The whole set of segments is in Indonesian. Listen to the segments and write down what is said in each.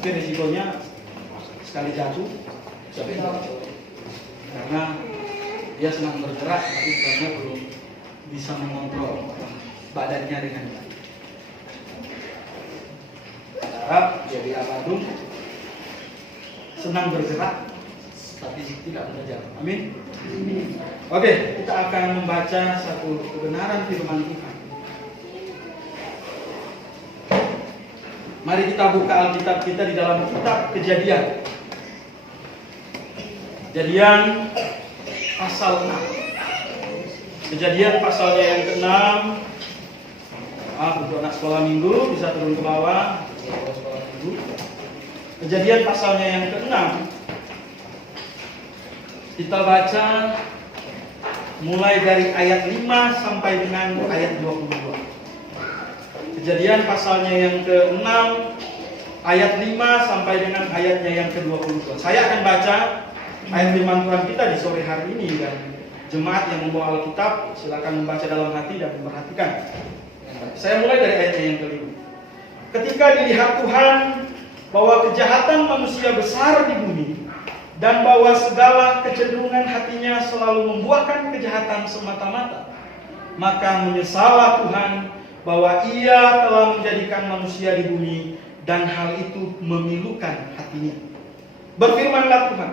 Tapi risikonya sekali jatuh sampai karena dia senang bergerak tapi sebenarnya belum bisa mengontrol badannya dengan baik. Harap jadi Badung senang bergerak tapi tidak bekerja. Amin. Oke, kita akan membaca satu kebenaran firman Tuhan. Mari kita buka Alkitab kita di dalam kitab Kejadian. Kejadian pasal 6. Kejadian pasalnya yang ke-6. Untuk anak sekolah minggu bisa turun ke bawah. Sekolah minggu. Kejadian pasalnya yang ke-6. Kita baca mulai dari ayat 5 sampai dengan ayat 22. Kejadian pasalnya yang ke-6 ayat 5 sampai dengan ayatnya yang ke-22. Saya akan baca ayat firman Tuhan kita di sore hari ini, dan jemaat yang membawa Alkitab silakan membaca dalam hati dan memperhatikan. Saya mulai dari ayatnya yang ke-5. Ketika dilihat Tuhan bahwa kejahatan manusia besar di bumi, dan bahwa segala kecenderungan hatinya selalu membuahkan kejahatan semata-mata, maka menyesallah Tuhan bahwa Ia telah menjadikan manusia di bumi, dan hal itu memilukan hatinya. Berfirmanlah Tuhan,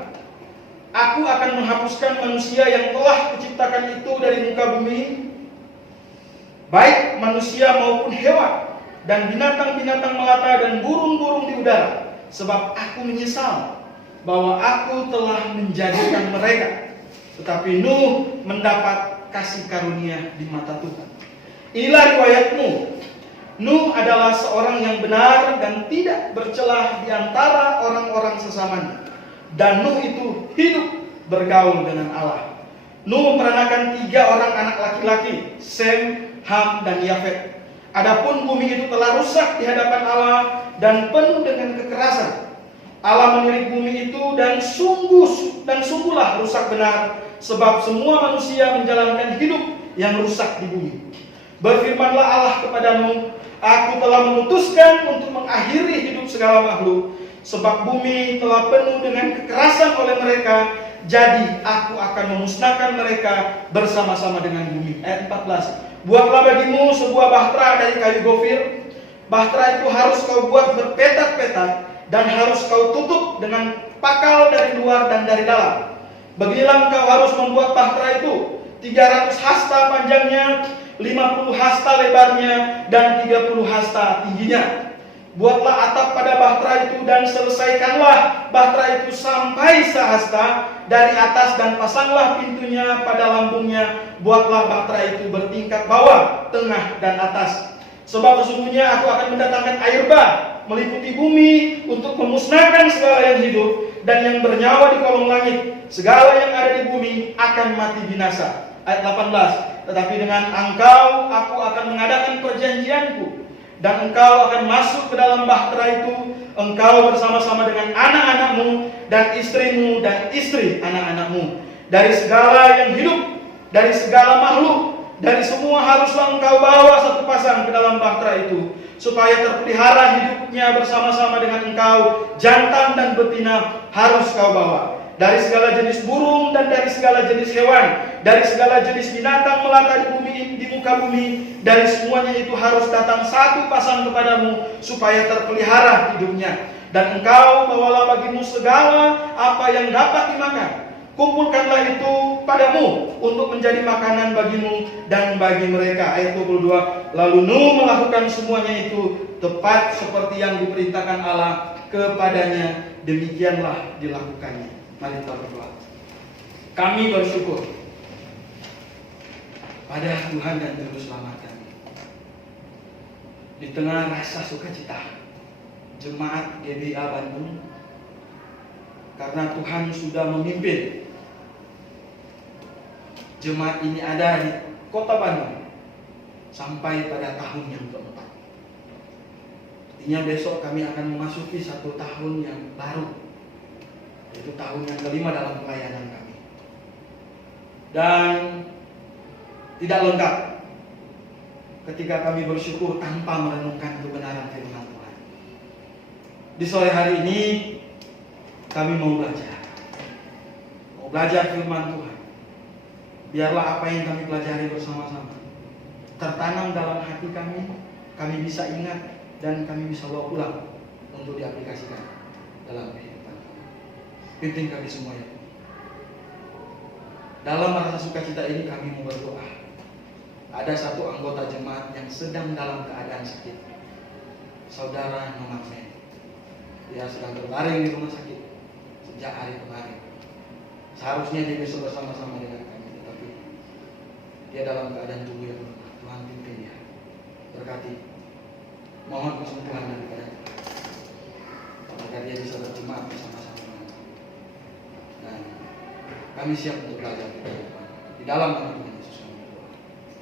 Aku akan menghapuskan manusia yang telah kuciptakan itu dari muka bumi, baik manusia maupun hewan, dan binatang-binatang melata dan burung-burung di udara, sebab aku menyesal bahwa aku telah menjadikan mereka. Tetapi Nuh mendapat kasih karunia di mata Tuhan. Inilah riwayatmu. Nuh adalah seorang yang benar dan tidak bercelah di antara orang-orang sesamanya. Dan Nuh itu hidup bergaul dengan Allah. Nuh memperanakan 3 orang anak laki-laki, Sem, Ham, dan Yafet. Adapun bumi itu telah rusak di hadapan Allah dan penuh dengan kekerasan. Allah menilik bumi itu dan sungguhlah rusak benar, sebab semua manusia menjalankan hidup yang rusak di bumi. Berfirmanlah Allah kepada Nuh, Aku telah memutuskan untuk mengakhiri hidup segala makhluk, sebab bumi telah penuh dengan kekerasan oleh mereka, jadi aku akan memusnahkan mereka bersama-sama dengan bumi. Ayat 14. Buatlah bagimu sebuah bahtera dari kayu gofir. Bahtera itu harus kau buat berpetak-petak, dan harus kau tutup dengan pakal dari luar dan dari dalam. Beginilah engkau harus membuat bahtera itu: 300 hasta panjangnya, 50 hasta lebarnya, dan 30 hasta tingginya. Buatlah atap pada bahtera itu dan selesaikanlah bahtera itu sampai sehasta dari atas, dan pasanglah pintunya pada lambungnya. Buatlah bahtera itu bertingkat bawah, tengah, dan atas. Sebab sesungguhnya aku akan mendatangkan air bah meliputi bumi untuk memusnahkan segala yang hidup dan yang bernyawa di kolong langit. Segala yang ada di bumi akan mati binasa. Ayat 18. Tetapi dengan engkau aku akan mengadakan perjanjianku, dan engkau akan masuk ke dalam bahtera itu, engkau bersama-sama dengan anak-anakmu dan istrimu dan istri anak-anakmu. Dari segala yang hidup, dari segala makhluk, dari semua haruslah engkau bawa satu pasang ke dalam bahtera itu, supaya terpelihara hidupnya bersama-sama dengan engkau. Jantan dan betina harus kau bawa. Dari segala jenis burung dan dari segala jenis hewan, dari segala jenis binatang melata di bumi, di muka bumi, dari semuanya itu harus datang satu pasang kepadamu, supaya terpelihara hidupnya. Dan engkau bawalah bagimu segala apa yang dapat dimakan. Kumpulkanlah itu padamu untuk menjadi makanan bagimu dan bagi mereka. Ayat 22. Lalu Nuh melakukan semuanya itu tepat seperti yang diperintahkan Allah kepadanya, demikianlah dilakukannya. Mari kita berdoa. Kami bersyukur pada Tuhan dan Juru Selamat kami. Di tengah rasa sukacita jemaat GBA Bandung, karena Tuhan sudah memimpin jemaat ini ada di kota Bandung sampai pada tahun yang keempat. Artinya besok kami akan memasuki 1 tahun yang baru, yaitu tahun yang kelima dalam pelayanan kami. Dan tidak lengkap ketika kami bersyukur tanpa merenungkan kebenaran firman Tuhan. Di sore hari ini kami mau belajar firman Tuhan. Biarlah apa yang kami pelajari bersama-sama tertanam dalam hati kami bisa ingat dan kami bisa bawa pulang untuk diaplikasikan dalam kehidupan kami. Pimpin kami semua ya. Dalam rasa sukacita ini kami mau berdoa. Ada satu anggota jemaat yang sedang dalam keadaan sakit. Saudara Nomakmen. Dia sedang berbaring di rumah sakit sejak hari kemarin. Seharusnya dia bisa bersama-sama dengan kami, tetapi dia dalam keadaan tubuh yang lemah. Tuhan pimpin dia, berkati, mohon kesembuhan daripada Tuhan, agar dia bisa berjemaat bersama-sama dengan kami. Dan kami siap untuk belajar di dalam nama Tuhan Yesus.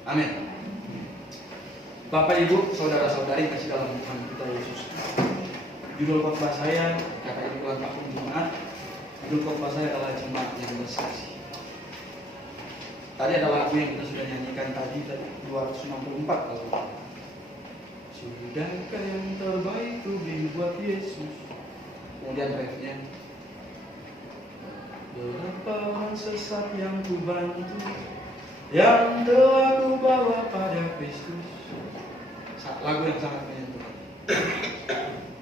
Amin. Bapak, Ibu, saudara-saudari kasih dalam Tuhan kita Yesus. Judul khotbah saya, kata ini bulan tahun Jumat. Judul khotbah saya adalah Jemaat yang Bersaksi. Tadi ada lagu yang kita sudah nyanyikan tadi 264 kalau sudahkah yang terbaik itu dibuat Yesus. Kemudian refnya, berapa orang sesat yang ku bantu, yang telah ku bawa pada Kristus. Lagu yang sangat menyentuh.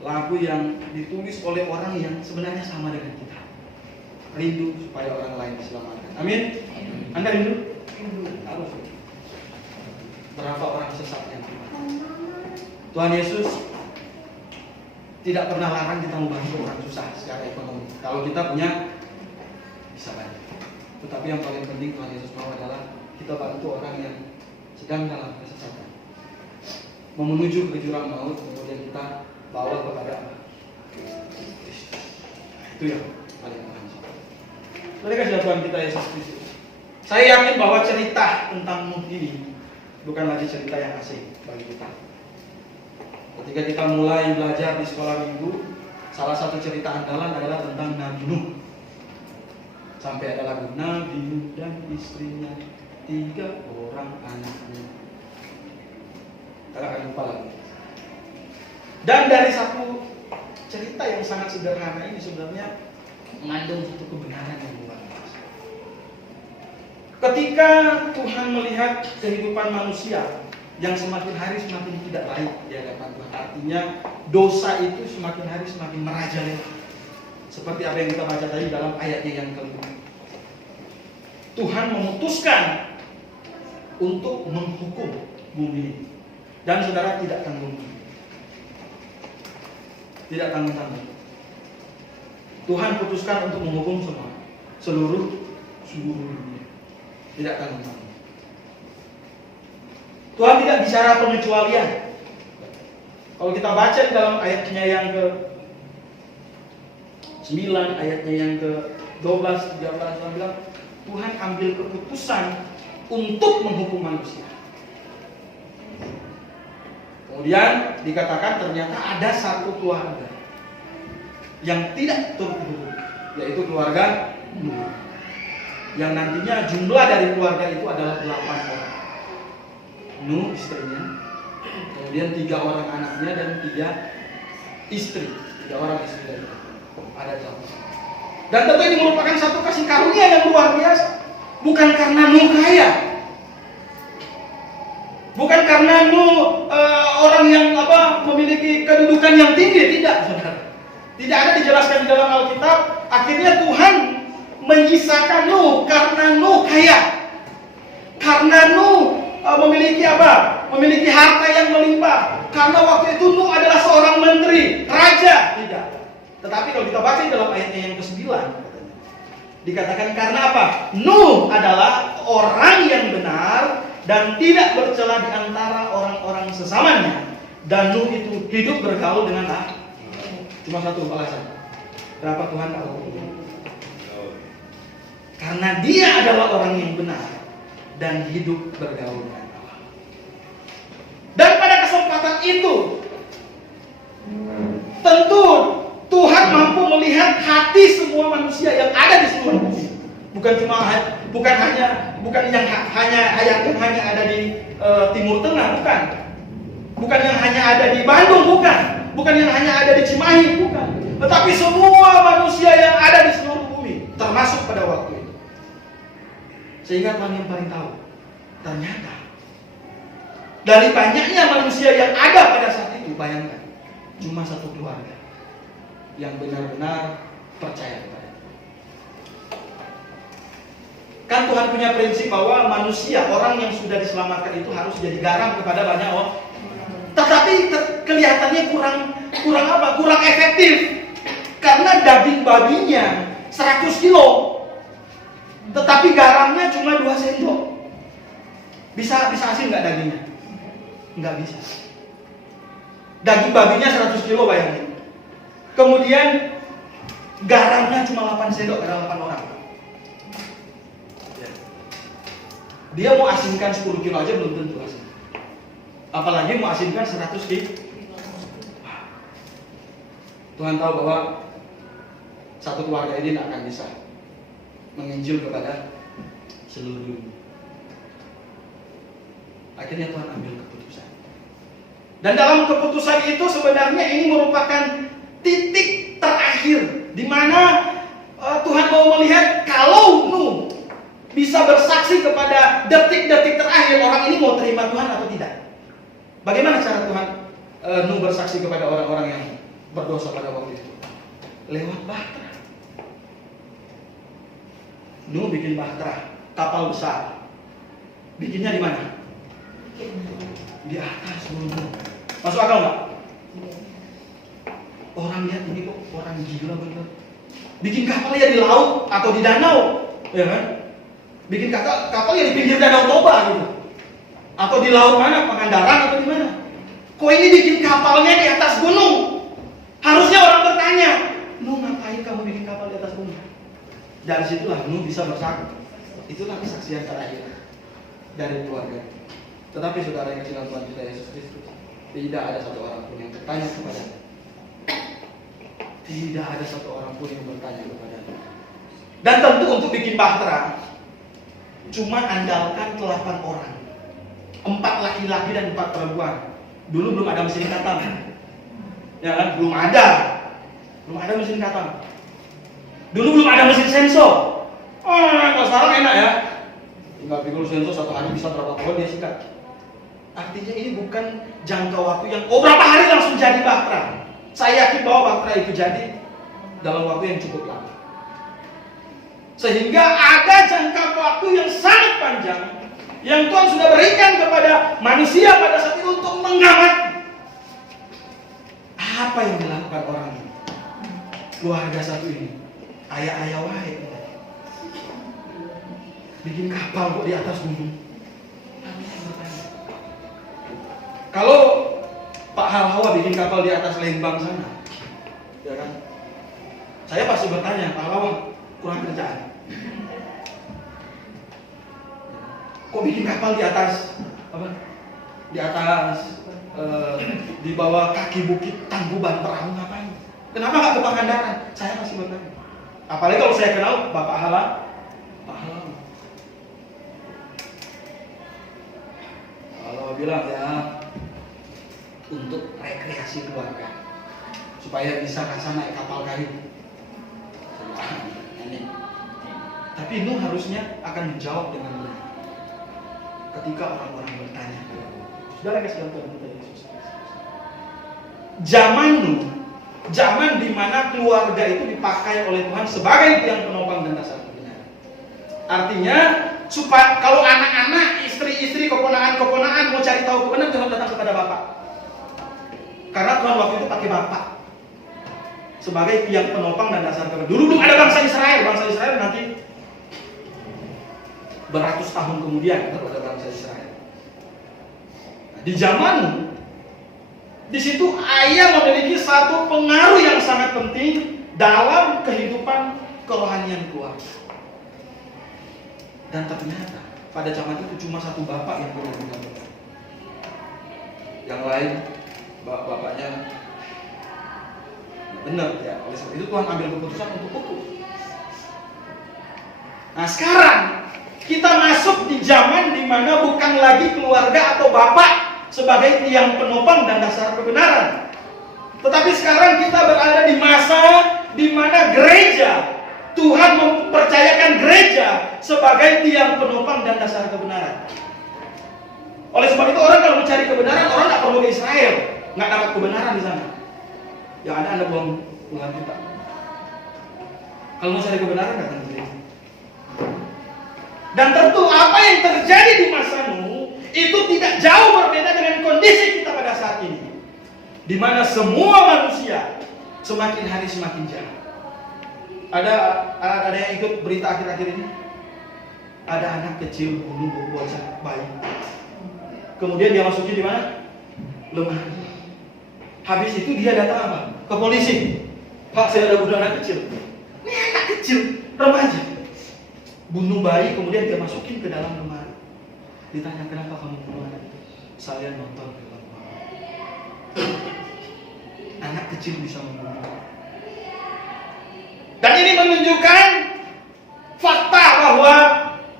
Lagu yang ditulis oleh orang yang sebenarnya sama dengan kita. Rindu supaya orang lain diselamatkan. Amin. Anda rindu? Harus. Berapa orang sesat yang kita. Tuhan Yesus tidak pernah larang kita membantu orang susah secara ekonomi. Kalau kita punya, bisa bantu. Tetapi yang paling penting Tuhan Yesus mau adalah kita bantu orang yang sedang dalam kesesatan, mau menuju ke jurang maut, kemudian kita bawa kepada Kristus. Itu yang paling penting. Terima kasih Tuhan kita Yesus Kristus. Saya yakin bahwa cerita tentang Nuh ini bukan lagi cerita yang asing bagi kita. Ketika kita mulai belajar di sekolah minggu, salah satu cerita andalan adalah tentang Nabi Nuh. Sampai ada lagu Nabi Nuh dan istrinya, 3 orang anaknya. Kita akan lupa lagi. Dan dari satu cerita yang sangat sederhana ini sebenarnya mengandung satu kebenaran yang luar biasa. Ketika Tuhan melihat kehidupan manusia yang semakin hari semakin tidak baik di hadapan Tuhan, artinya dosa itu semakin hari semakin merajalela. Seperti apa yang kita baca tadi dalam ayatnya yang kelima. Tuhan memutuskan untuk menghukum bumi. Dan saudara tidak tanggung-tanggung. Tidak tanggung-tanggung. Tuhan putuskan untuk menghukum semua, seluruh dunia. Tidak tanggung-tanggung. Tuhan tidak bicara pengecualian. Kalau kita baca di dalam ayatnya yang ke-9, ayatnya yang ke-12, 13, Tuhan bilang Tuhan ambil keputusan untuk menghukum manusia. Kemudian dikatakan ternyata ada satu keluarga yang tidak turut dihukum, yaitu keluarga Nuh. Yang nantinya jumlah dari keluarga itu adalah 8 orang. Nuh istrinya, kemudian 3 orang anaknya dan 3 istri. 3 orang istri dari itu. Ada 8. Dan tentu ini merupakan satu kasih karunia yang luar biasa. Bukan karena Nuh kaya, bukan karena Nuh orang yang memiliki kedudukan yang tinggi, tidak, saudara. Tidak ada dijelaskan di dalam Alkitab. Akhirnya Tuhan menyisakan Nuh karena Nuh kaya, karena Nuh memiliki memiliki harta yang melimpah. Karena waktu itu Nuh adalah seorang menteri, raja, tidak. Tetapi kalau kita baca dalam ayatnya yang ke-9, dikatakan karena apa? Nuh adalah orang yang benar dan tidak bercela di antara orang-orang sesamanya. Dan Nuh itu hidup bergaul dengan Allah. Cuma satu alasan. Kenapa Tuhan tahu? Karena dia adalah orang yang benar dan hidup bergaul dengan Allah. Dan pada kesempatan itu, tentu Tuhan mampu melihat hati semua manusia yang ada di seluruh bumi. Bukan hanya ada di Timur Tengah, bukan yang hanya ada di Bandung, bukan. bukan yang hanya ada di Cimahi, bukan. Tetapi semua manusia yang ada di seluruh bumi, termasuk pada waktu itu. Sehingga Tuhan yang paling tahu. Ternyata dari banyaknya manusia yang ada pada saat itu, bayangkan, cuma satu keluarga yang benar-benar percaya kepada Tuhan. Kan Tuhan punya prinsip bahwa manusia, orang yang sudah diselamatkan itu harus jadi garam kepada banyak orang. Tetapi kelihatannya kurang apa? Kurang efektif. Karena daging babinya 100 kilo, tetapi garamnya cuma 2 sendok. Bisa asin nggak dagingnya? Nggak bisa. Daging babinya 100 kilo, bayangin. Kemudian garamnya cuma 8 sendok pada 8 orang. Dia mau asinkan 10 kilo aja belum tentu asin. Apalagi mau asinkan 100 kilo. Tuhan tahu bahwa satu keluarga ini tidak akan bisa menginjil kepada seluruh dunia. Akhirnya Tuhan ambil keputusan. Dan dalam keputusan itu sebenarnya ini merupakan titik terakhir di mana Tuhan mau melihat kalau Nuh bisa bersaksi kepada detik-detik terakhir orang ini mau terima Tuhan atau tidak. Bagaimana cara Tuhan Nuh bersaksi kepada orang-orang yang berdosa pada waktu itu? Lewat bahtera. Nuh bikin bahtera, kapal besar. Bikinnya di mana? Di atas gunung. Masuk akal nggak? Orang lihat ini kok orang gila bener. Bikin kapal ya di laut atau di danau, ya kan? Bikin kapal ya di pinggir danau Toba gitu. Atau di laut mana? Pangandaran atau di mana? Kok ini bikin kapalnya di atas gunung? Harusnya orang bertanya, Nuh ngapain kamu bikin kapal di atas gunung? Dari situlah Nuh bisa bersaksi. Itulah kesaksian terakhir dari keluarga. Tetapi saudara yang kasih Tuhan kita Yesus Kristus, tidak ada satu orang pun yang bertanya kepada. Tidak ada satu orang pun yang bertanya kepada. Dan tentu untuk bikin bahtera, cuma andalkan 8 orang, 4 laki-laki dan 4 perempuan. Dulu belum ada mesin katam, ya kan? Belum ada mesin katam. Dulu belum ada mesin sensor. Kalau sekarang enak ya. Tinggal pikul sensor 1 hari bisa berapa pohon dia sikat. Artinya ini bukan jangka waktu yang berapa hari langsung jadi bahtera. Saya yakin bahwa bahtera itu jadi dalam waktu yang cukup lama. Sehingga ada jangka waktu yang sangat panjang yang Tuhan sudah berikan kepada manusia pada saat itu untuk mengamati apa yang dilakukan orang ini. Keluarga satu ini, ayah-ayah wahai, bikin kapal kok di atas gunung. Kalau Pak Halawa bikin kapal di atas Lembang sana, ya kan? Saya pasti bertanya, Pak Halawa kurang kerjaan. Kok bikin kapal di atas apa? Di atas di bawah kaki bukit Tangkuban Perahu ngapain? Kenapa nggak ke Pangandaran? Saya pasti bertanya. Apalagi kalau saya kenal Bapak Halawa. Pak Halawa. Halawa bilang ya, untuk rekreasi keluarga supaya bisa rasa naik kapal kayu. Tapi Nuh harusnya akan menjawab dengan benar ketika orang-orang bertanya. Saudara kasih Tuhan kita Yesus. Zaman Nuh, zaman di mana keluarga itu dipakai oleh Tuhan sebagai tiang penopang dan dasar kebenaran. Artinya supaya kalau anak-anak, istri-istri, keponakan-keponakan mau cari tahu kebenaran, Tuhan datang kepada Bapak. Karena Tuhan waktu itu pakai Bapak sebagai tiang penopang dan dasar kebenaran. Dulu belum ada bangsa Israel. Bangsa Israel nanti beratus tahun kemudian baru ada bangsa Israel. Nah, di zaman di situ ayah memiliki satu pengaruh yang sangat penting dalam kehidupan kerohanian keluarga. Dan ternyata pada zaman itu cuma satu bapak yang benar-benar benar. Yang lain bapaknya benar ya. Oleh sebab itu Tuhan ambil keputusan untuk hukum. Nah sekarang kita masuk di zaman di mana bukan lagi keluarga atau bapak sebagai tiang penopang dan dasar kebenaran, Tetapi sekarang kita berada di masa di mana gereja, Tuhan mempercayakan gereja sebagai tiang penopang dan dasar kebenaran. Oleh sebab itu orang kalau mencari kebenaran, orang tidak perlu ke Israel, nggak dapat kebenaran di sana. Yang ada Anda buang puluhan juta. Kalau mau cari kebenaran datang ke gereja. Dan tentu apa yang terjadi di masamu itu tidak jauh berbeda dengan kondisi kita pada saat ini, di mana semua manusia semakin hari semakin jahat. Ada yang ikut berita akhir-akhir ini? Ada anak kecil bunuh bocah bayi. Kemudian dia masukin di mana? Lemari. Habis itu dia datang apa? Ke polisi. Pak, saya ada bunuh anak kecil. Ini anak kecil, remaja. Bunuh bayi, kemudian dia masukin ke dalam lemari. Ditanya, kenapa kamu bunuh anak itu? Saya nonton film. Anak kecil bisa membunuh. Dan ini menunjukkan fakta bahwa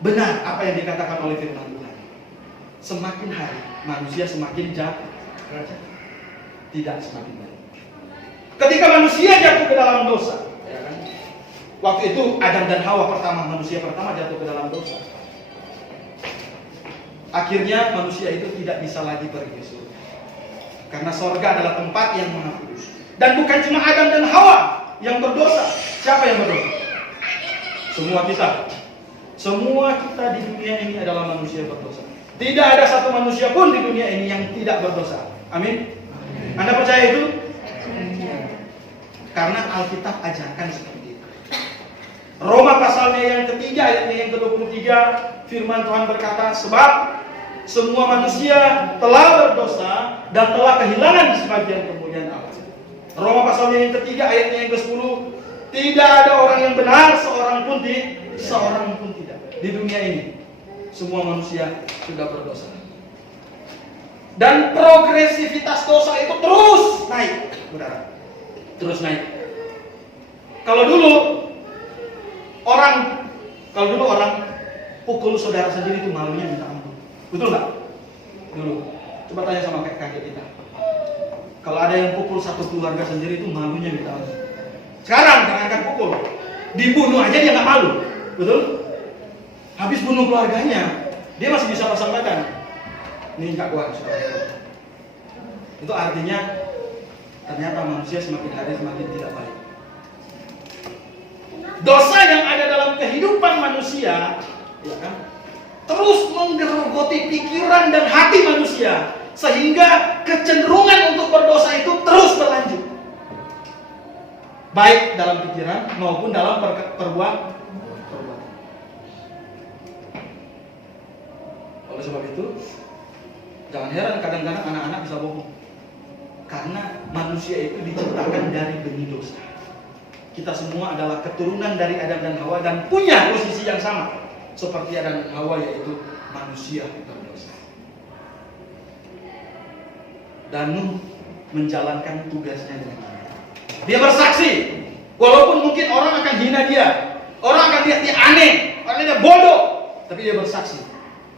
benar apa yang dikatakan oleh firman Tuhan. Semakin hari manusia semakin jahat, tidak semakin baik. Ketika manusia jatuh ke dalam dosa, ya kan? Waktu itu Adam dan Hawa manusia pertama jatuh ke dalam dosa. Akhirnya manusia itu tidak bisa lagi pergi ke surga, karena sorga adalah tempat yang maha kudus. Dan bukan cuma Adam dan Hawa yang berdosa. Siapa yang berdosa? Semua kita. Semua kita di dunia ini adalah manusia berdosa. Tidak ada satu manusia pun di dunia ini yang tidak berdosa. Amin. Anda percaya itu? Karena Alkitab ajarkan seperti itu. Roma pasalnya yang ketiga, ayatnya yang ke-23, firman Tuhan berkata, sebab semua manusia telah berdosa dan telah kehilangan sebagian kemuliaan Allah. Roma pasalnya yang ketiga, ayatnya yang ke-10, tidak ada orang yang benar, seorang pun tidak. Di dunia ini semua manusia sudah berdosa. Dan progresivitas dosa itu terus naik, saudara. Terus naik. Kalau dulu orang pukul saudara sendiri itu malunya minta ampun. Betul nggak? Dulu. Coba tanya sama kakek kita. Kalau ada yang pukul satu keluarga sendiri itu malunya minta ampun. Sekarang jangankan pukul, dibunuh aja dia nggak malu. Betul? Habis bunuh keluarganya, dia masih bisa pasang badan. Ini nggak kuat. Itu artinya ternyata manusia semakin hari semakin tidak baik. Dosa yang ada dalam kehidupan manusia, ya kan, terus menggerogoti pikiran dan hati manusia, sehingga kecenderungan untuk berdosa itu terus berlanjut, baik dalam pikiran maupun dalam perbuatan. Oleh sebab itu, jangan heran kadang-kadang anak-anak bisa bohong, karena manusia itu diciptakan dari benih dosa. Kita semua adalah keturunan dari Adam dan Hawa dan punya posisi yang sama seperti Adam dan Hawa, yaitu manusia berdosa. Dan Nuh menjalankan tugasnya dengan baik. Dia bersaksi, walaupun mungkin orang akan hina dia, orang akan lihat dia aneh, orang dia bodoh, tapi dia bersaksi.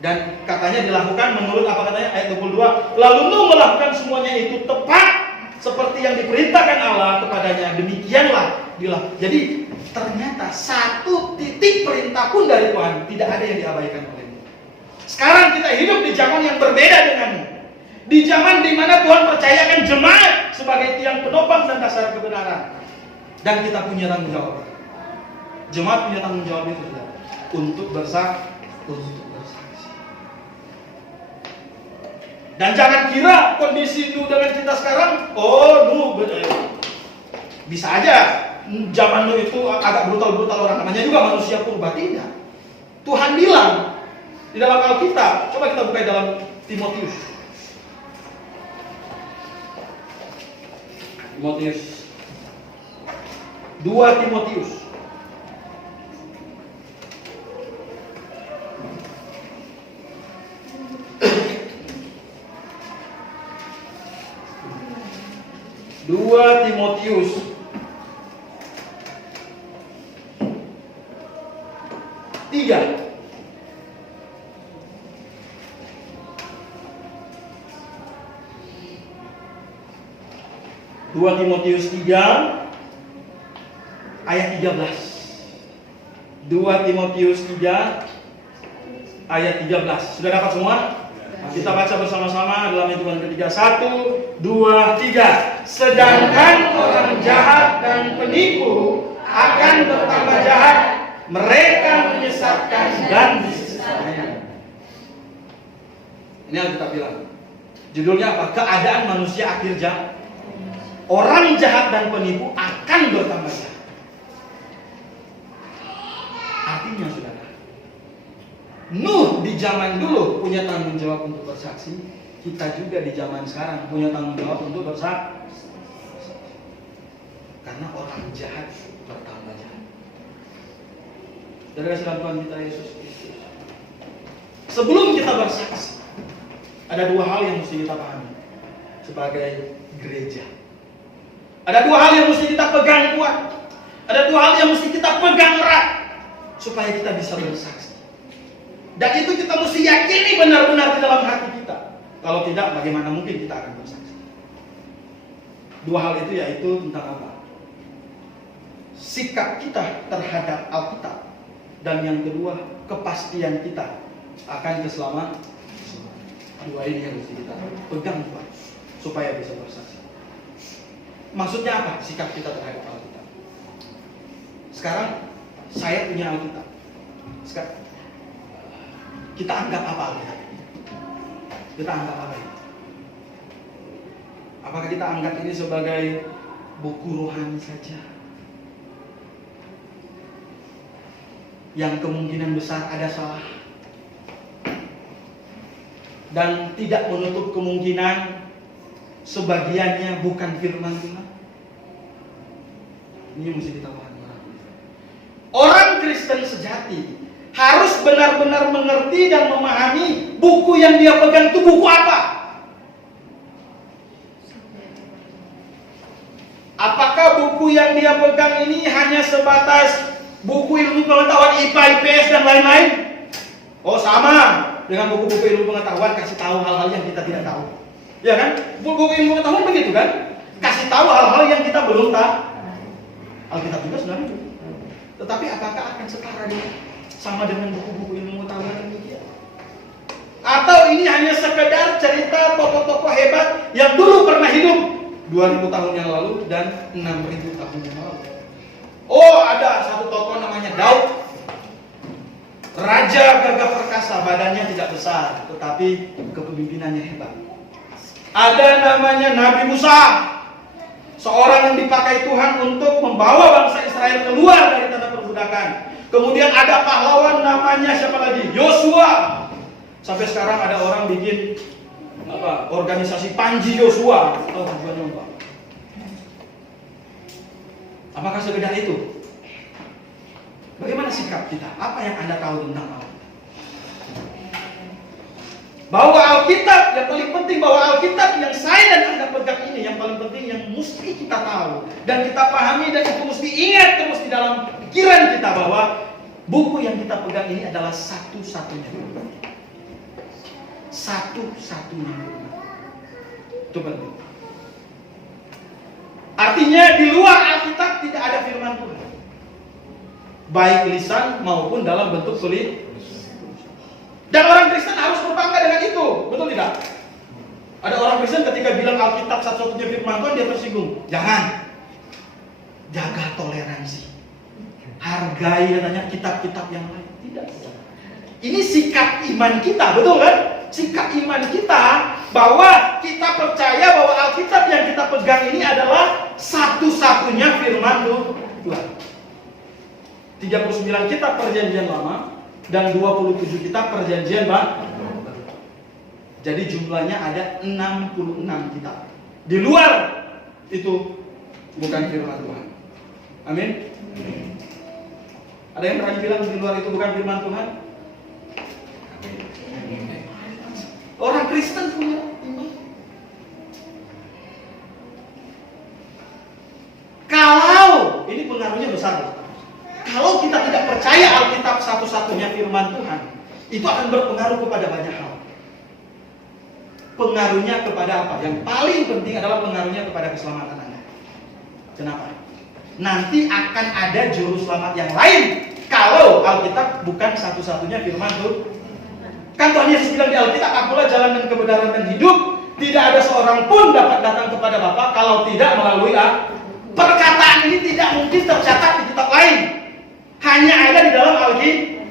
Dan katanya dilakukan menurut apa katanya ayat 22, lalu Nuh melakukan semuanya itu tepat seperti yang diperintahkan Allah kepadanya, demikianlah dilakukan. Jadi ternyata satu titik perintah pun dari Tuhan tidak ada yang diabaikan olehmu. Sekarang kita hidup di zaman yang berbeda denganmu. Di zaman di mana Tuhan percayakan jemaat sebagai tiang penopang dan dasar kebenaran. Dan kita punya tanggung jawab. Jemaat punya tanggung jawab itu untuk bersaksi. Dan jangan kira kondisi itu dengan kita sekarang, bisa aja zaman Nuh itu agak brutal-brutal, orang namanya juga manusia purba. Tidak. Tuhan bilang di dalam Alkitab, coba kita buka dalam Timotius 2 Timotius Timotius 3. 2 Timotius 3 ayat 13. 2 Timotius 3 ayat 13. Sudah dapat semua? Kita baca bersama-sama dalam hitungan ketiga. 1, 2, 3. Sedangkan orang jahat dan penipu akan bertambah jahat. Mereka menyesatkan dan disesatkan. Ini yang kita bilang. Judulnya apa? Keadaan manusia akhir zaman. Orang jahat dan penipu akan bertambah jahat. Artinya saudara, Nuh di zaman dulu punya tanggung jawab untuk bersaksi. Kita juga di zaman sekarang punya tanggung jawab untuk bersaksi. Karena orang jahat bertambah jahat. Dari kasih Tuhan kita Yesus Kristus. Sebelum kita bersaksi, ada 2 hal yang mesti kita pahami sebagai gereja. Ada 2 hal yang mesti kita pegang kuat. Ada 2 hal yang mesti kita pegang erat supaya kita bisa bersaksi. Dan itu kita mesti yakini benar-benar di dalam hati kita. Kalau tidak, bagaimana mungkin kita akan bersaksi? 2 hal itu yaitu tentang apa? Sikap kita terhadap Alkitab. Dan yang kedua, kepastian kita akan keselamatan. 2 ini yang mesti kita pegang kuat supaya bisa bersaksi. Maksudnya apa? Sikap kita terhadap Alkitab. Sekarang saya punya Alkitab. Sekarang kita anggap apa Alkitab? Kita anggap apa ini? Apakah kita anggap ini sebagai buku rohani saja? Yang kemungkinan besar ada salah. Dan tidak menutup kemungkinan sebagiannya bukan firman Tuhan. Ini mesti kita pahami. Orang Kristen sejati harus benar-benar mengerti dan memahami buku yang dia pegang itu buku apa. Apakah buku yang dia pegang ini hanya sebatas buku ilmu pengetahuan IPA, IPS dan lain-lain? Oh, sama dengan buku-buku ilmu pengetahuan, kasih tahu hal-hal yang kita tidak tahu. Ya kan? Buku ilmu pengetahuan begitu kan? Kasih tahu hal-hal yang kita belum tahu. Alkitab juga sebenarnya. Tetapi apakah akan setara dengan sama dengan buku-buku ilmu pengetahuan demikian? Atau ini hanya sekedar cerita tokoh-tokoh hebat yang dulu pernah hidup 2000 tahun yang lalu dan 6000 tahun yang lalu? Oh, ada satu tokoh namanya Daud. Raja gagah perkasa, badannya tidak besar, tetapi kepemimpinannya hebat. Ada namanya Nabi Musa, seorang yang dipakai Tuhan untuk membawa bangsa Israel keluar dari tanah perbudakan. Kemudian ada pahlawan namanya siapa lagi? Yosua. Sampai sekarang ada orang bikin organisasi Panji Yosua. Tahu tujuannya apa? Apakah sekedar itu? Bagaimana sikap kita? Apa yang Anda tahu tentang Alkitab? Bahwa Alkitab yang paling penting, bahwa Alkitab yang saya dan Anda pegang ini yang paling penting, yang mesti kita tahu dan kita pahami, dan itu mesti ingat terus di dalam pikiran kita bahwa buku yang kita pegang ini adalah satu-satunya. Satu-satunya. Itu penting. Artinya di luar Alkitab tidak ada firman Tuhan, baik lisan maupun dalam bentuk tulis. Dan orang Kristen harus berbangga dengan itu, betul tidak? Ada orang Kristen ketika bilang Alkitab satu-satunya firman Tuhan, dia tersinggung. Jangan. Jaga toleransi. Hargai katanya kitab-kitab yang lain. Tidak. Ini sikap iman kita, betul kan? Sikap iman kita bahwa kita percaya bahwa Alkitab yang kita pegang ini adalah satu-satunya firman Tuhan. 39 kitab perjanjian lama dan 27 kitab perjanjian baru. Jadi jumlahnya ada 66 kitab. Di luar itu bukan firman Tuhan. Amin. Ada yang berani bilang di luar itu bukan firman Tuhan? Orang Kristen punya iman. Kalau ini pengaruhnya besar. Kalau kita tidak percaya Alkitab satu-satunya firman Tuhan, itu akan berpengaruh kepada banyak hal. Pengaruhnya kepada apa? Yang paling penting adalah pengaruhnya kepada keselamatan Anda. Kenapa? Nanti akan ada juru selamat yang lain kalau Alkitab bukan satu-satunya firman Tuhan. Kan Tuhan Yesus bilang di Alkitab, "Akulah jalan dan kebenaran dan hidup. Tidak ada seorang pun dapat datang kepada Bapa kalau tidak melalui Aku." Perkataan ini tidak mungkin tercatat di kitab lain. Hanya ada di dalam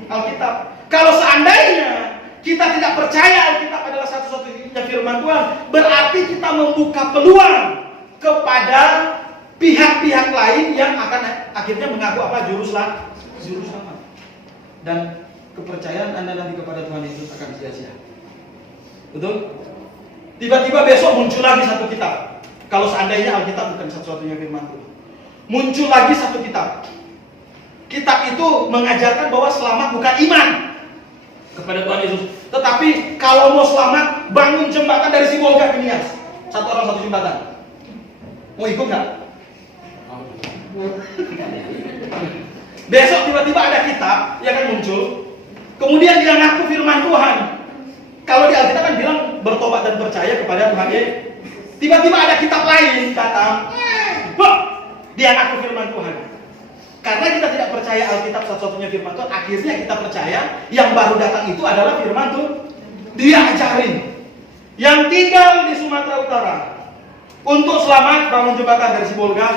Alkitab. Kalau seandainya kita tidak percaya Alkitab adalah satu-satunya firman Tuhan, berarti kita membuka peluang kepada pihak-pihak lain yang akan akhirnya mengaku apa? Juru selamat. Dan kepercayaan Anda nanti kepada Tuhan Yesus akan sia-sia. Betul? Tiba-tiba besok muncul lagi satu kitab. Kalau seandainya Alkitab bukan satu-satunya firman Tuhan, muncul lagi satu kitab. Kitab itu mengajarkan bahwa selamat bukan iman kepada Tuhan Yesus, tetapi kalau mau selamat, bangun jembatan dari Sibolga ke Nias. Satu orang satu jembatan. Mau ikut nggak? Besok tiba-tiba ada kitab yang akan muncul, kemudian dia ngaku firman Tuhan. Kalau di Alkitab kan bilang bertobat dan percaya kepada Tuhan Yesus. Tiba-tiba ada kitab lain datang, dia ngaku firman Tuhan. Karena kita tidak percaya Alkitab satu-satunya firman Tuhan, akhirnya kita percaya yang baru datang itu adalah firman Tuhan. Dia ajarin yang tinggal di Sumatera Utara untuk selamat bangun jembatan dari Sibolga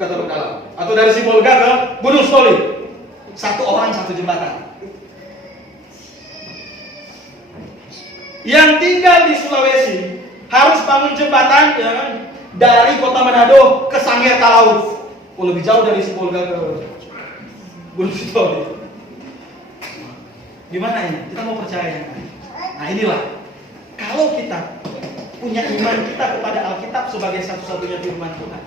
ke Teluk Dalam, atau dari Sibolga ke Gunung Stoli. Satu orang satu jembatan. Yang tinggal di Sulawesi harus bangun jembatan ya kan, dari Kota Manado ke Sangir Talaut. Lebih jauh dari Sibolga ke Gunung Stoli. Gimana ini? Kita mau percaya? Nah inilah, kalau kita punya iman kita kepada Alkitab sebagai satu-satunya firman Tuhan,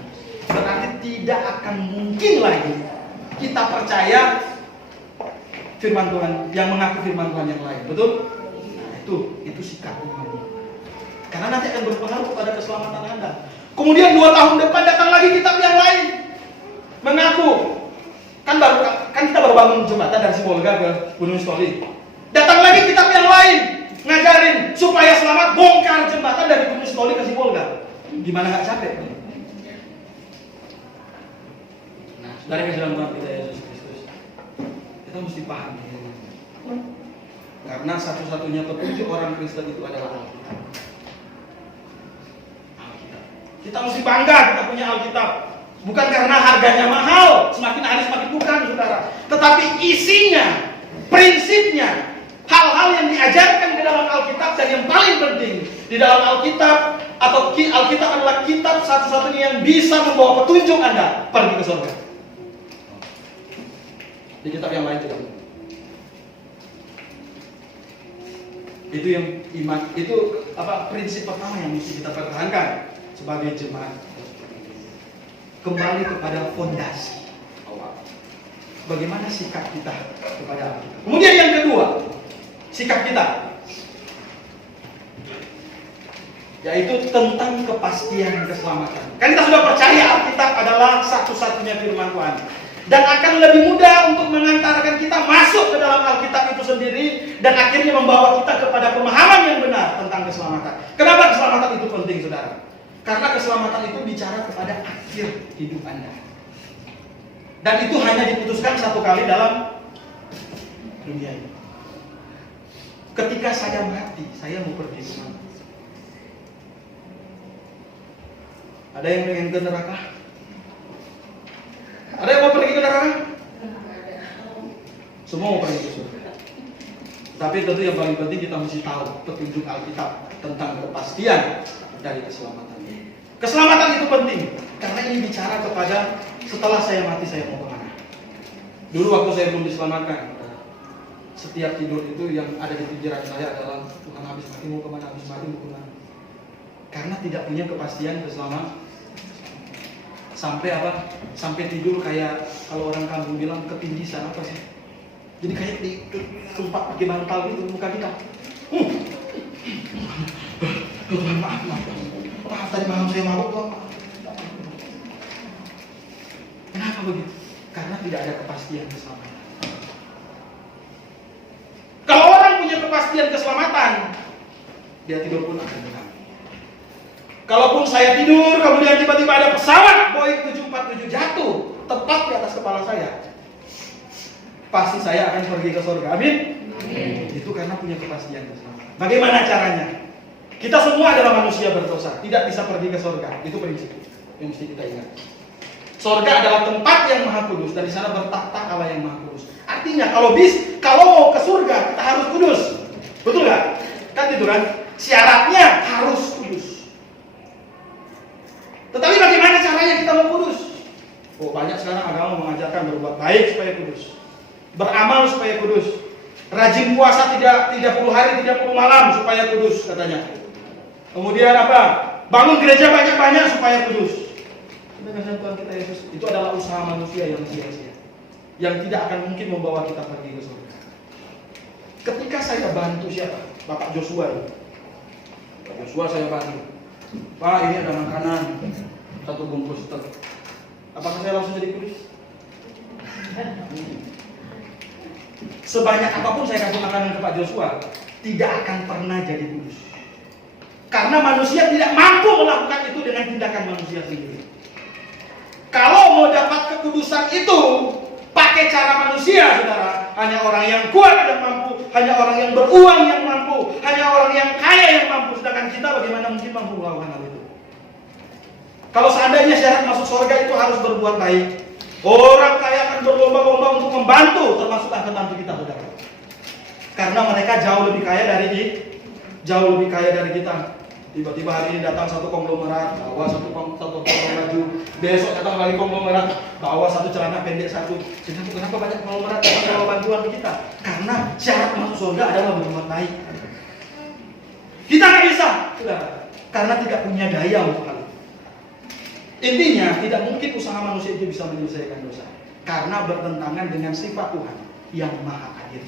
berarti tidak akan mungkin lagi kita percaya firman Tuhan yang mengaku firman Tuhan yang lain. Betul? Nah itu sikap iman. Karena nanti akan berpengaruh pada keselamatan Anda. Kemudian 2 tahun depan datang lagi kitab yang lain mengaku. Kan kita baru bangun jembatan dari Sibolga ke Gunung Stoli. Datang lagi kitab yang lain ngajarin supaya selamat bongkar jembatan dari Gunung Stoli ke Sibolga. Gimana nggak capek? Nah, saudara yang dalam Tuhan kita Yesus Kristus, kita mesti paham. Karena satu-satunya petunjuk orang Kristen itu adalah Alkitab. Kita mesti bangga kita punya Alkitab. Bukan karena harganya mahal, semakin hari semakin bukan, saudara. Tetapi isinya, prinsipnya, hal-hal yang diajarkan di dalam Alkitab, dan yang paling penting di dalam Alkitab, atau Alkitab adalah kitab satu-satunya yang bisa membawa petunjuk Anda pergi ke surga. Di kitab yang lain tidak. Itu yang iman, itu prinsip pertama yang mesti kita pertahankan sebagai jemaat. Kembali kepada fondasi awal. Bagaimana sikap kita kepada Alkitab. Kemudian yang kedua, sikap kita, yaitu tentang kepastian keselamatan. Kan kita sudah percaya Alkitab adalah satu-satunya firman Tuhan, dan akan lebih mudah untuk mengantarkan kita masuk ke dalam Alkitab itu sendiri, dan akhirnya membawa kita kepada pemahaman yang benar tentang keselamatan. Kenapa keselamatan itu penting, saudara? Karena keselamatan itu bicara kepada akhir hidup Anda. Dan itu hanya diputuskan satu kali dalam dunia ini. Ketika saya mati, saya mau pergi ke mana? Ada yang pengen ke neraka? Ada yang mau pergi ke neraka? Semua mau pergi ke surga. Tapi tentu yang paling penting kita mesti tahu petunjuk Alkitab tentang kepastian dari keselamatan. Keselamatan itu penting karena ini bicara kepada setelah saya mati saya mau kemana. Dulu waktu saya belum diselamatkan, setiap tidur itu yang ada di pikiran saya adalah Tuhan, habis mati mau kemana, habis mati mau kemana. Karena tidak punya kepastian keselamatan. Sampai tidur kayak kalau orang kampung bilang ketindisan apa sih? Jadi kayak ditumpak pakai bantal gitu muka kita. Tuhan maaf. Tadi malam saya mabuk kok. Kenapa begitu? Karena tidak ada kepastian keselamatan. Kalau orang punya kepastian keselamatan, dia tidur pun akan tenang. Kalaupun saya tidur, kemudian tiba-tiba ada pesawat Boeing 747 jatuh tepat di atas kepala saya, pasti saya akan pergi ke surga. Amin. Itu karena punya kepastian keselamatan. Bagaimana caranya? Kita semua adalah manusia berdosa, tidak bisa pergi ke surga. Itu prinsip yang mesti kita ingat. Surga adalah tempat yang maha kudus, dan di sana bertahta Allah yang maha kudus. Artinya kalau mau ke surga kita harus kudus, betul nggak? Kan itu kan syaratnya harus kudus. Tetapi bagaimana caranya kita mau kudus? Oh, banyak sekarang agama mengajarkan berbuat baik supaya kudus, beramal supaya kudus, rajin puasa tidak 30 hari 30 malam supaya kudus katanya. Kemudian apa? Bangun gereja banyak-banyak supaya kudus. Dengan Tuhan kita Yesus, itu adalah usaha manusia yang sia-sia, yang tidak akan mungkin membawa kita pergi ke surga. Ketika saya bantu siapa? Bapak Joshua. Bapak Joshua saya bantu. Pak, ini ada makanan 1 bungkus. Apakah saya langsung jadi kudus? Sebanyak apapun saya kasih makanan ke Pak Joshua, tidak akan pernah jadi kudus. Karena manusia tidak mampu melakukan itu dengan tindakan manusia sendiri. Kalau mau dapat kekudusan itu pakai cara manusia, saudara, hanya orang yang kuat yang mampu, hanya orang yang beruang yang mampu, hanya orang yang kaya yang mampu. Sedangkan kita bagaimana mungkin mampu melakukan hal itu? Kalau seandainya syarat masuk surga itu harus berbuat baik, orang kaya akan berlomba-lomba untuk membantu, termasuk tante-tante kita, saudara. Karena mereka jauh lebih kaya dari kita. Tiba-tiba hari ini datang satu konglomerat, bawa satu baju, besok datang lagi konglomerat, bawa satu celana pendek satu. Jadi kenapa banyak konglomerat yang bawa bantuan ke kita? Karena syarat masuk surga adalah berbuat baik. Kita nggak bisa, saudara, karena tidak punya daya untuk hal itu. Intinya tidak mungkin usaha manusia itu bisa menyelesaikan dosa, karena bertentangan dengan sifat Tuhan yang maha adil.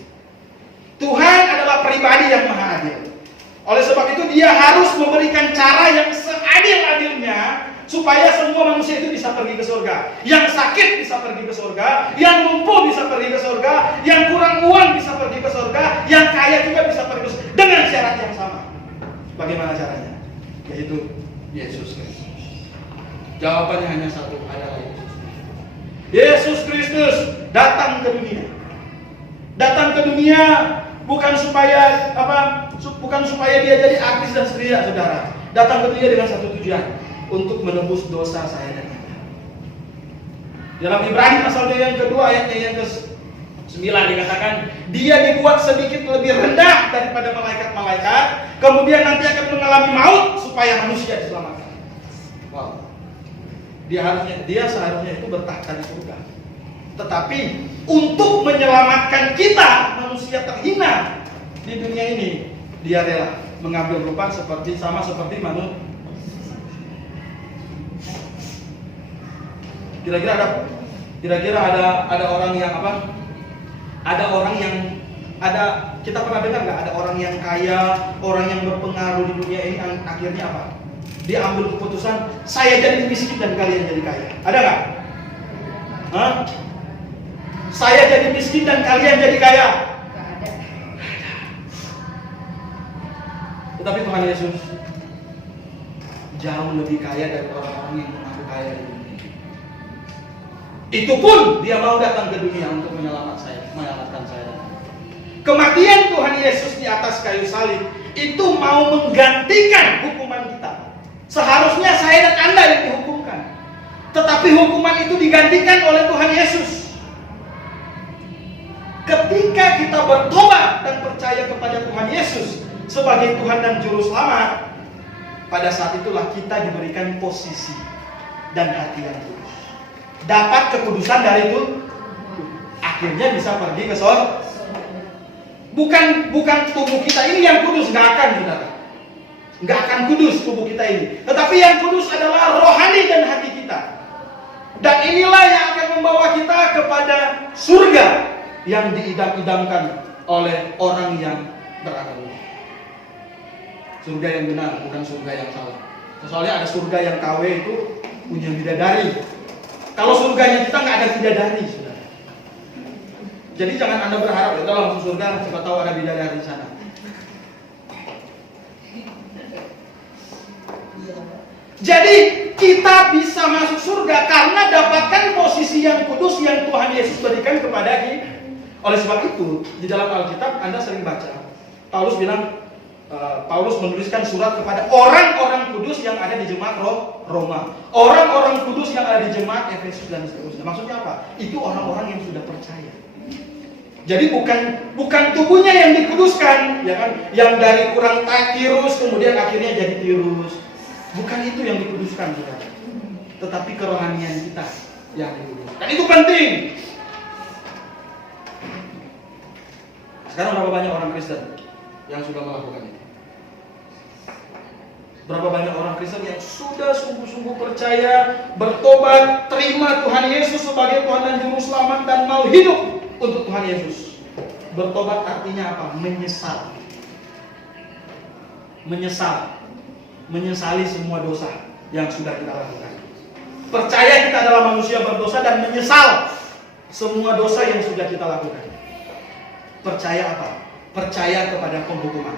Tuhan adalah pribadi yang maha adil. Oleh sebab itu dia harus memberikan cara yang seadil-adilnya supaya semua manusia itu bisa pergi ke surga. Yang sakit bisa pergi ke surga, yang lumpuh bisa pergi ke surga, yang kurang uang bisa pergi ke surga, yang kaya juga bisa pergi ke surga dengan syarat yang sama. Bagaimana caranya? Yaitu Yesus Kristus. Jawabannya hanya satu, adalah Yesus Kristus datang ke dunia. Datang ke dunia bukan supaya dia jadi artis dan setia, saudara. Datang ke dunia dengan satu tujuan, untuk menebus dosa saya dan Anda. Dalam Ibrani pasal yang kedua ayatnya yang ke-9 dikatakan, dia dibuat sedikit lebih rendah daripada malaikat-malaikat, kemudian nanti akan mengalami maut supaya manusia diselamatkan. Wow. Dia seharusnya itu bertahta di surga. Tetapi untuk menyelamatkan kita, manusia terhina di dunia ini, dia rela mengambil rupa seperti manusia. Kira-kira ada orang yang apa? Kita pernah dengar nggak? Ada orang yang kaya, orang yang berpengaruh di dunia ini, akhirnya apa? Dia ambil keputusan, saya jadi miskin dan kalian jadi kaya. Ada nggak? Hah? Saya jadi miskin dan kalian jadi kaya. Tetapi Tuhan Yesus jauh lebih kaya dari orang-orang yang mengaku kaya di dunia. Itu pun dia mau datang ke dunia untuk menyelamatkan saya. Kematian Tuhan Yesus di atas kayu salib itu mau menggantikan hukuman kita. Seharusnya saya dan Anda yang dihukumkan, tetapi hukuman itu digantikan oleh Tuhan Yesus. Ketika kita bertobat dan percaya kepada Tuhan Yesus sebagai Tuhan dan Juru Selamat, pada saat itulah kita diberikan posisi dan hati yang kudus. Dapat kekudusan dari itu, akhirnya bisa pergi ke surga. Bukan tubuh kita ini yang kudus, nggak akan, saudara. Nggak akan kudus tubuh kita ini. Tetapi yang kudus adalah rohani dan hati kita. Dan inilah yang akan membawa kita kepada surga yang diidam-idamkan oleh orang yang beragama. Surga yang benar, bukan surga yang salah. Soalnya ada surga yang KW itu punya bidadari. Kalau surganya kita nggak ada bidadari, saudara. Jadi jangan Anda berharap kita langsung surga, siapa tahu ada bidadari di sana. Jadi kita bisa masuk surga karena dapatkan posisi yang kudus yang Tuhan Yesus berikan kepada kita. Oleh sebab itu, di dalam Alkitab Anda sering baca, Paulus bilang, Paulus menuliskan surat kepada orang-orang kudus yang ada di jemaat Roma, orang-orang kudus yang ada di jemaat Efesus dan seterusnya. Maksudnya apa? Itu orang-orang yang sudah percaya. Jadi bukan tubuhnya yang dikuduskan, ya kan? Yang dari kurang tirus kemudian akhirnya jadi tirus. Bukan itu yang dikuduskan, saudara. Tetapi kerohanian kita yang dikuduskan. Itu penting. Sekarang berapa banyak orang Kristen yang sudah melakukan itu? Berapa banyak orang Kristen yang sudah sungguh-sungguh percaya, bertobat, terima Tuhan Yesus sebagai Tuhan dan Juru Selamat dan mau hidup untuk Tuhan Yesus. Bertobat artinya apa? Menyesal. Menyesali semua dosa yang sudah kita lakukan. Percaya kita adalah manusia berdosa dan menyesal semua dosa yang sudah kita lakukan. Percaya apa? Percaya kepada penghukuman.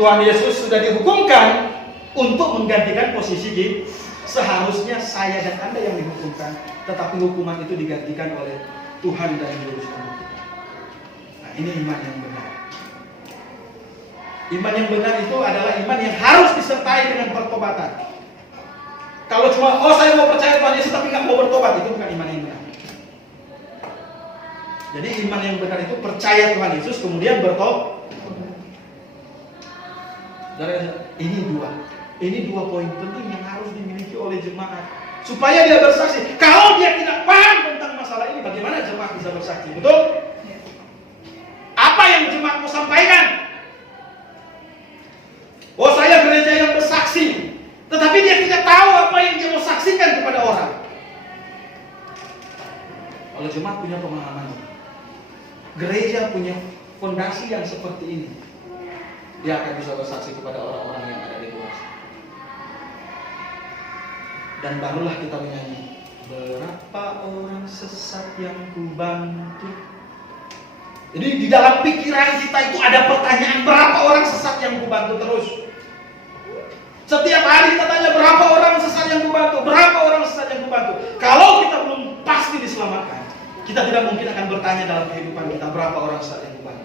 Tuhan Yesus sudah dihukumkan untuk menggantikan posisi kita. Seharusnya saya dan Anda yang dihukumkan, tetapi hukuman itu digantikan oleh Tuhan dan Juru Selamat. Nah, ini iman yang benar. Iman yang benar itu adalah iman yang harus disertai dengan pertobatan. Kalau cuma, saya mau percaya Tuhan Yesus tapi nggak mau bertobat, itu bukan iman yang benar. Jadi iman yang benar itu percaya Tuhan Yesus kemudian bertobat. Ini dua poin penting yang harus dimiliki oleh jemaat supaya dia bersaksi. Kalau dia tidak paham tentang masalah ini, bagaimana jemaat bisa bersaksi? Betul? Apa yang jemaat mau sampaikan? Saya gereja yang bersaksi, tetapi dia tidak tahu apa yang dia mau saksikan kepada orang. Kalau jemaat punya pemahaman, gereja punya fondasi yang seperti ini, dia akan bisa bersaksi kepada orang-orang yang ada di luar. Dan barulah kita menyanyi, berapa orang sesat yang kubantu. Jadi di dalam pikiran kita itu ada pertanyaan, berapa orang sesat yang kubantu terus. Setiap hari kita tanya, berapa orang sesat yang kubantu, berapa orang sesat yang kubantu. Kalau kita belum pasti diselamatkan, kita tidak mungkin akan bertanya dalam kehidupan kita, berapa orang sesat yang kubantu.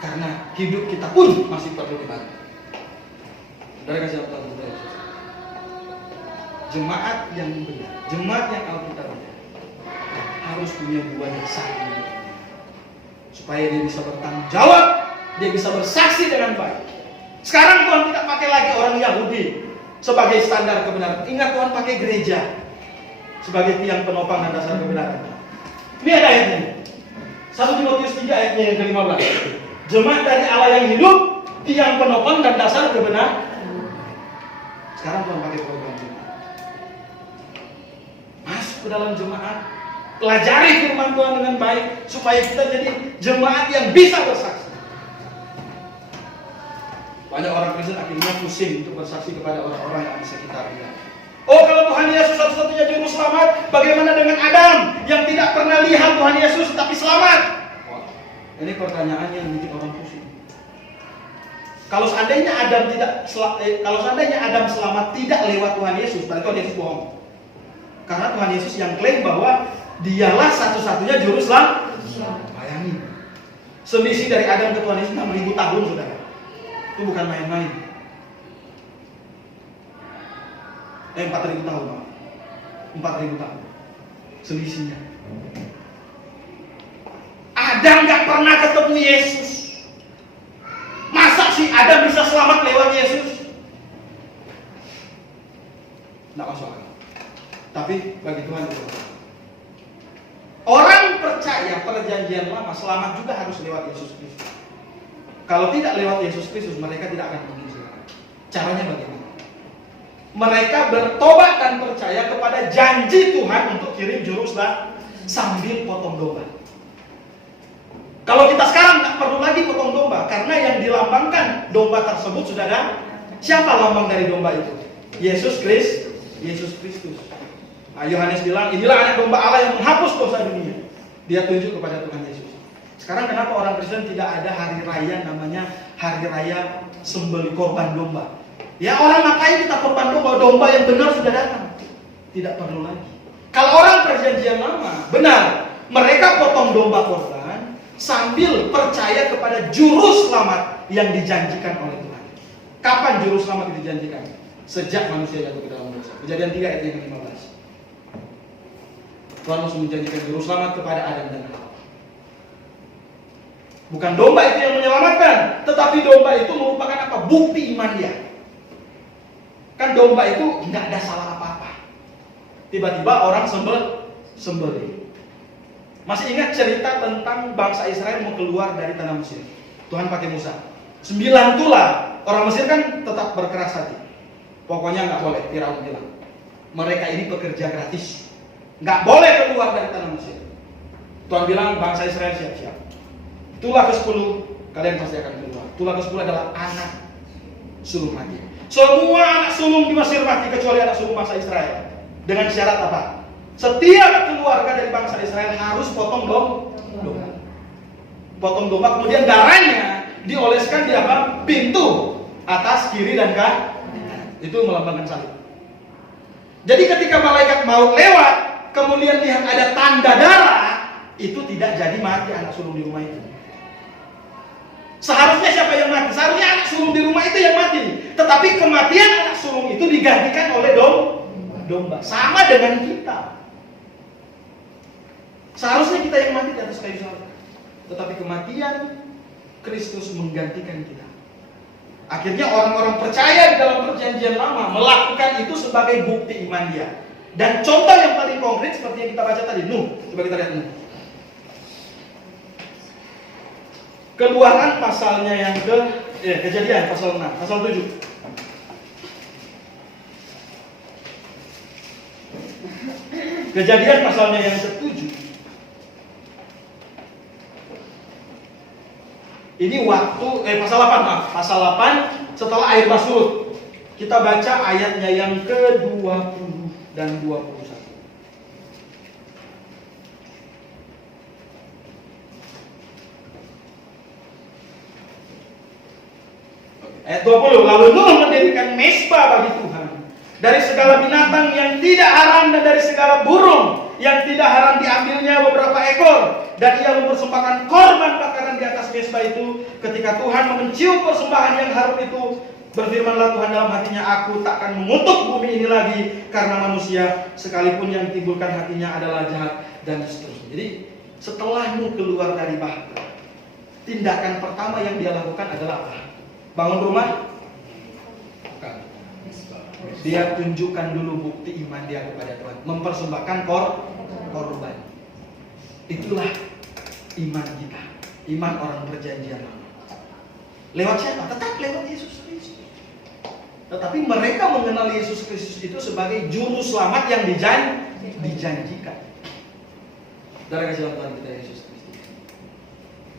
Karena hidup kita pun masih perlu dibantu. Saudara kasih Tuhan kita Yesus. Jemaat yang benar, jemaat yang Alkitab benar, harus punya dua dasar ini, supaya dia bisa bertanggung jawab, dia bisa bersaksi dengan baik. Sekarang Tuhan tidak pakai lagi orang Yahudi sebagai standar kebenaran. Ingat, Tuhan pakai gereja sebagai tiang penopang dan dasar kebenaran. Ini ada ayatnya, 1 Timotius 3 ayatnya yang ke-15. Jemaat dari Allah yang hidup, tiang penopang dan dasar kebenaran. Sekarang Tuhan pakai program jemaat. Masuk ke dalam jemaat, pelajari firman Tuhan dengan baik, supaya kita jadi jemaat yang bisa bersaksi. Banyak orang Kristen akhirnya pusing untuk bersaksi kepada orang-orang yang di sekitarnya. Kalau Tuhan Yesus satu-satunya juru selamat, bagaimana dengan Adam yang tidak pernah lihat Tuhan Yesus tapi selamat? Ini pertanyaan yang bikin orang pusing. Kalau seandainya Adam selamat tidak lewat Tuhan Yesus, berarti Tuhan Yesus bohong. Karena Tuhan Yesus yang klaim bahwa dialah satu-satunya juru selamat. Bayangin, selisih dari Adam ke Tuhan Yesus 6.000 tahun, saudara. Itu bukan main-main. 4.000 tahun, 4.000 tahun selisihnya. Adam gak pernah ketemu Yesus. Masa sih Adam bisa selamat lewat Yesus? Nggak masuk akal. Tapi bagi Tuhan itu. Orang percaya perjanjian lama selamat juga harus lewat Yesus Kristus. Kalau tidak lewat Yesus Kristus, mereka tidak akan mungkin selamat. Caranya bagaimana? Mereka bertobat dan percaya kepada janji Tuhan untuk kirim juru selamat sambil potong domba. Kalau kita sekarang tak perlu lagi potong domba, karena yang dilambangkan domba tersebut sudah ada. Siapa lambang dari domba itu? Yesus Kristus. Nah, Yohanes bilang, inilah anak domba Allah yang menghapus dosa dunia. Dia tunjuk kepada Tuhan Yesus. Sekarang kenapa orang Kristen tidak ada hari raya namanya hari raya sembelih korban domba? Ya orang ngapain kita korban domba? Domba yang benar sudah datang. Tidak perlu lagi. Kalau orang perjanjian lama, benar, mereka potong domba korban sambil percaya kepada juru selamat yang dijanjikan oleh Tuhan. Kapan juru selamat itu dijanjikan? Sejak manusia jatuh ke dalam dosa. Kejadian 3 ayat yang ke-15. Tuhan langsung menjanjikan juru selamat kepada Adam dan Hawa. Bukan domba itu yang menyelamatkan, tetapi domba itu merupakan apa? Bukti iman dia. Kan domba itu nggak ada salah apa-apa. Tiba-tiba orang sembelih. Masih ingat cerita tentang bangsa Israel mau keluar dari tanah Mesir? Tuhan pakai Musa. 9 tulah. Orang Mesir kan tetap berkeras hati. Pokoknya nggak boleh. Firaun bilang, mereka ini pekerja gratis, nggak boleh keluar dari tanah Mesir. Tuhan bilang bangsa Israel siap-siap. Tulah ke-10 kalian pasti akan keluar. Tulah ke-10 adalah anak sulung mati. Semua anak sulung di Mesir mati kecuali anak sulung bangsa Israel. Dengan syarat apa? Setiap keluarga dari bangsa Israel harus potong domba. Potong domba, kemudian darahnya dioleskan di apa? Pintu atas, kiri, dan kanan. Itu melambangkan salib. Jadi ketika malaikat maut lewat, kemudian lihat ada tanda darah, itu tidak jadi mati anak sulung di rumah itu. Seharusnya siapa yang mati? Seharusnya anak sulung di rumah itu yang mati. Tetapi kematian anak sulung itu digantikan oleh domba. Sama dengan kita. Seharusnya kita yang mati di atas kayu salib. Tetapi kematian Kristus menggantikan kita. Akhirnya orang-orang percaya di dalam perjanjian lama melakukan itu sebagai bukti iman dia. Dan contoh yang paling konkret seperti yang kita baca tadi, Nuh. Coba kita lihat Nuh. Keluaran pasalnya yang Kejadian pasal 6, pasal 7. Kejadian pasalnya yang ke-7. Ini waktu pasal 8, maaf, pasal 8 setelah air bah surut. Kita baca ayatnya yang ke-20 dan 21. Ayat 20, lalu Nuh mendirikan mesbah bagi Tuhan dari segala binatang yang tidak haram dan dari segala burung yang tidak haram diambilnya beberapa ekor, dan ia mempersembahkan korban bakaran di atas mesbah itu. Ketika Tuhan mencium persembahan yang harum itu, berfirmanlah Tuhan dalam hatinya, aku takkan mengutuk bumi ini lagi karena manusia, sekalipun yang timbulkan hatinya adalah jahat, dan seterusnya. Jadi setelah Nuh keluar dari bahtera, tindakan pertama yang dia lakukan adalah apa? Bangun rumah? Bukan. Dia tunjukkan dulu bukti iman dia kepada Tuhan. Mempersembahkan korban. Itulah iman kita. Iman orang perjanjian lama. Lewat siapa? Tetap lewat Yesus Kristus. Tetapi mereka mengenal Yesus Kristus itu sebagai juru selamat yang dijanjikan. Saudara kasih Tuhan kita Yesus Kristus.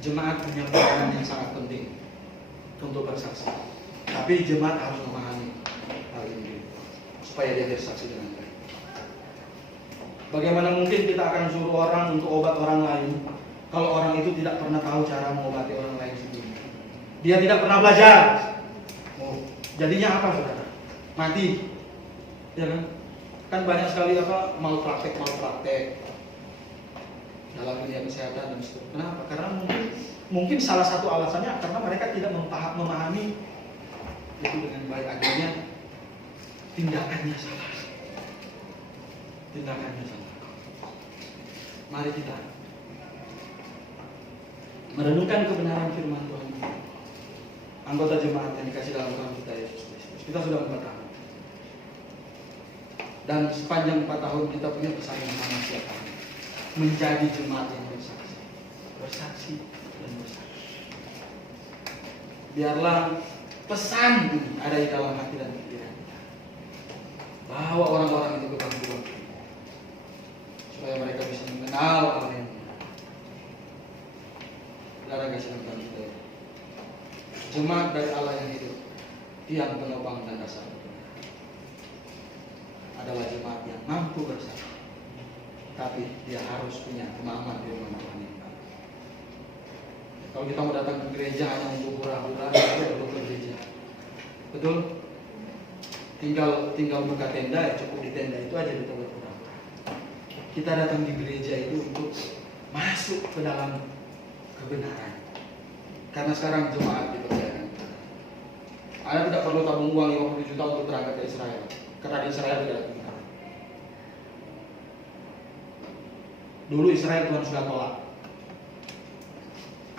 Jemaat punya peranan yang sangat penting untuk bersaksi. Tapi jemaat harus memahami hal ini supaya dia bersaksi dengan baik. Bagaimana mungkin kita akan suruh orang untuk obat orang lain kalau orang itu tidak pernah tahu cara mengobati orang lain sendiri? Dia tidak pernah belajar. Jadinya apa, saudara? Mati. Ya kan? Kan banyak sekali malpraktek dalam dunia kesehatan dan seterusnya. Kenapa? Karena mungkin salah satu alasannya karena mereka tidak memahami itu dengan baik. Akhirnya tindakannya salah. Mari kita merenungkan kebenaran firman Tuhan. Anggota jemaat yang dikasih dalam Tuhan kita Yesus Kristus. Kita sudah 4 tahun. Dan sepanjang 4 tahun kita punya pesan yang sama setiap hari. Menjadi jemaat yang bersaksi. Bersaksi. Biarlah pesan ini ada di dalam hati dan pikiran kita. Bawa orang-orang itu ke bangku supaya mereka bisa mengenal Allah yang benar. Saudara kasih Tuhan kita. Jemaat dari Allah yang hidup, tiang penopang dan dasar adalah jemaat yang mampu bersaksi. Tapi dia harus punya pemahaman firman Tuhan yang baik. Kalau kita mau datang ke gereja hanya untuk hura-hura, tidak perlu ke gereja. Betul? tinggal buka tenda, ya cukup di tenda itu aja kita berperang. Kita datang di gereja itu untuk masuk ke dalam kebenaran. Karena sekarang jemaat dipercayakan. Anda tidak perlu tabung uang 50 juta untuk berangkat ke Israel, karena di Israel tidak ada kebenaran. Dulu Israel Tuhan sudah tolak,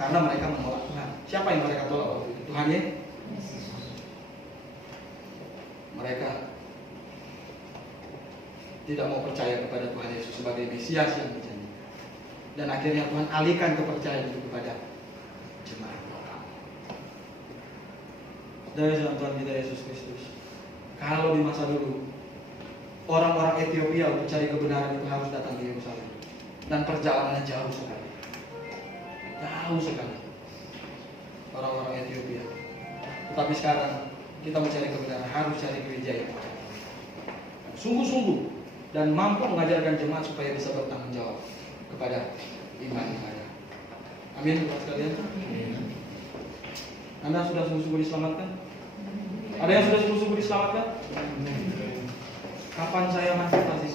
karena mereka menolak Tuhan. Siapa yang mereka tolak waktu itu? Tuhan ya? Mereka tidak mau percaya kepada Tuhan Yesus sebagai Mesias yang dijanjikan. Dan akhirnya Tuhan alihkan kepercayaan itu kepada jemaat lokal. Dari dalam Tuhan kita Yesus Kristus. Kalau di masa dulu orang-orang Ethiopia untuk cari kebenaran itu harus datang ke Yerusalem, dan perjalanannya jauh sekali. Jauh sekali orang-orang Ethiopia. Tetapi sekarang kita mencari kebenaran harus cari gereja yang sungguh-sungguh dan mampu mengajarkan jemaat supaya bisa bertanggung jawab kepada iman kita. Amin, Bapak sekalian. Anda sudah sungguh-sungguh diselamatkan? Ada yang sudah sungguh-sungguh diselamatkan? Kapan saya masuk pasti?